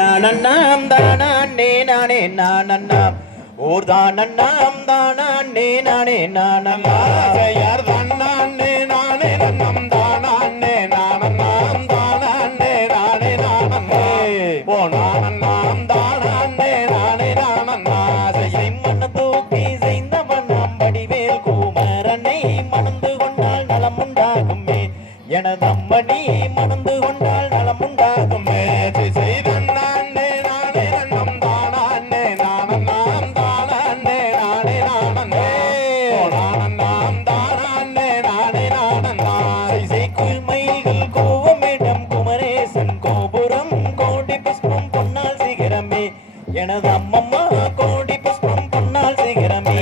நானண்ணாம் தானே நானே நானண்ணாம் ஓர் தானண்ணாம் தானே நானே நானண்ணா யார் தானே நானே நன்னம் தானே நானண்ணாம் தானே நானே நானண்ணே ஓ நானண்ணாம் தானே நானே நானண்ணா மண்ண தூக்கி செய்தவன் நாம் வடிவேல் குமரனை மணந்து கொண்டால் நலம் உண்டாகுமே எனது அம்மணி மணந்து கொண்டால் நலம் உண்டாகுமே செய்தன் நானே நானே நன்னம் தானே நானண்ணாம் தானே நானே நானண்ணே ஓ நானண்ணாம் தானே நானே நானண்ணா குயில் மயில்கள் கோவமிடம் குமரேசன் கோபுரம் கோடி புஷ்பம் பொன்னால் சிகரமே எனது அம்மம்மா கோடி புஷ்பம் பொன்னால் சிகரமே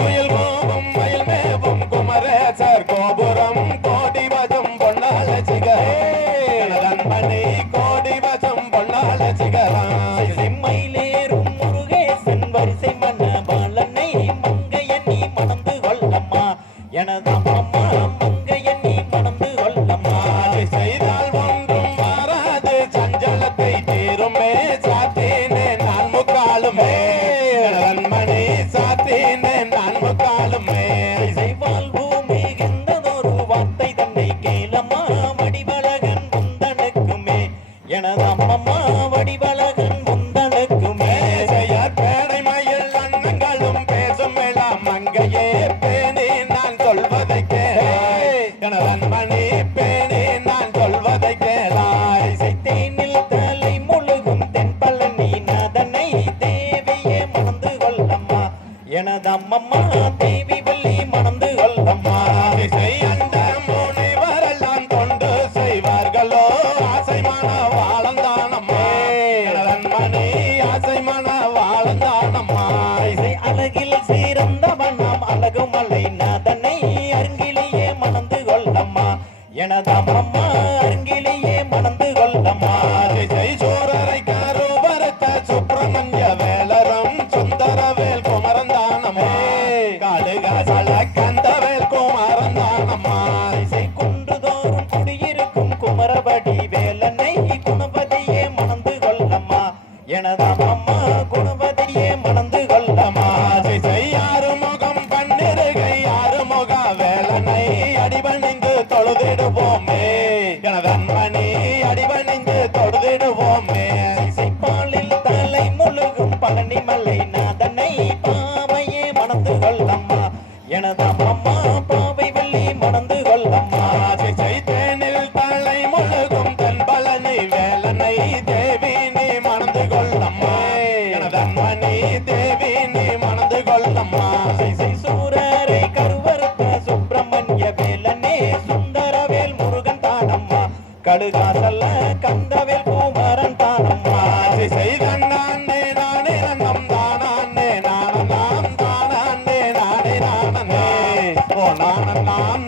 குயில் கோபம் மயில் மேவும் குமரேசர் கோபுரம் கோடி வஜம் பொன்னால சிகரே கோடி வஜம் பொன்னால சிகரம் மயிலேறும் முருகேசன் வரிசை மன்ன பாலனை மங்கையண்ணி மணந்து கொள்ளம்மா எனது அம்மம்மா மங்கையண்ணி மணந்து கொள்ளம்மா செய்தால் ஒன்றும் மாறாது சஞ்சலத்தை தீருமே சாத்தேனே நான் முக்காலுமே மணி சாத்தேனே நான் முக்காலுமே செய்வால் பூமி எந்ததொரு வார்த்தை தன்னை கேளம்மா வடிவழகன் முந்தனுக்குமே எனது அம்மம்மா வடிவழகன் முந்தனுக்குமே செய்யார் பேடை மயில் அண்ணங்களும் பேசும் எல்லாம் மங்கையே பேணி நான் சொல்வதை கேளன் மணி பேணி நான் சொல்வதை கேளாய் தேனில் தலை முழுகும் தென்பழனி நாதனை தேவியே மணந்து கொள்ளம்மா எனது அம்மம்மா தேவி வள்ளி மணந்து கொள்ளம்மா அந்த முனிவரெல்லாம் தொண்டு செய்வார்களோ ஆசைமான வாழந்தானம்மா மணி ஆசைமான வாழந்தானம்மா அழகில் சீரந்தவன் நாம் அழகுமலை நாதனை அருங்கிலேயே மணந்து கொள்ளம்மா எனது அம்மம்மா அருங்கிலேயே மணந்து கொள்ளம்மா சோரரை கருவரத்த சுப்பிரமணிய வேலரம் சுந்தரவேல் குமரந்தானம்மா காடுகாசல கந்தவேல் குமரந்தானம்மா குன்றுதோறும் குடியிருக்கும் குமரபடி வேலனை குணபதியே மணந்து கொள்ளம்மா எனது அம்மம்மா குணபதியே மணந்து கொள்ளம்மா யாரு முகம் பன்னிருகை யாரு முக வேலனை அடிபணிந்து தொழுதிடுவோமே எனதன் மணி அடிபணிந்து தொழுதிடுவோமே பாலில் தலை முழுகும் பழனிமலை நாதனை பாவையே மணந்து கொள்ளம்மா எனது அம்மம்மா பாவை வள்ளி மணந்து கொள்ளம்மா தேனில் தலை முழுகும் தென் பழனி வேலனை தேவி நீ மணந்து கொள்ளம்மா எனதன் மணி தேவி நீ மணந்து கொள்ளம்மா சூரரை கருவறுத்த சுப்பிரமணிய வேலனே சுந்தரவேல் முருகன் தானம்மா கடுகாசல்ல கந்தவேல் குமரன் தானம்மா செய்தன் நானே நானே நன்னம் தானே நானண்ணாம் தானே நானே நானண்ணே ஓ நானண்ணாம்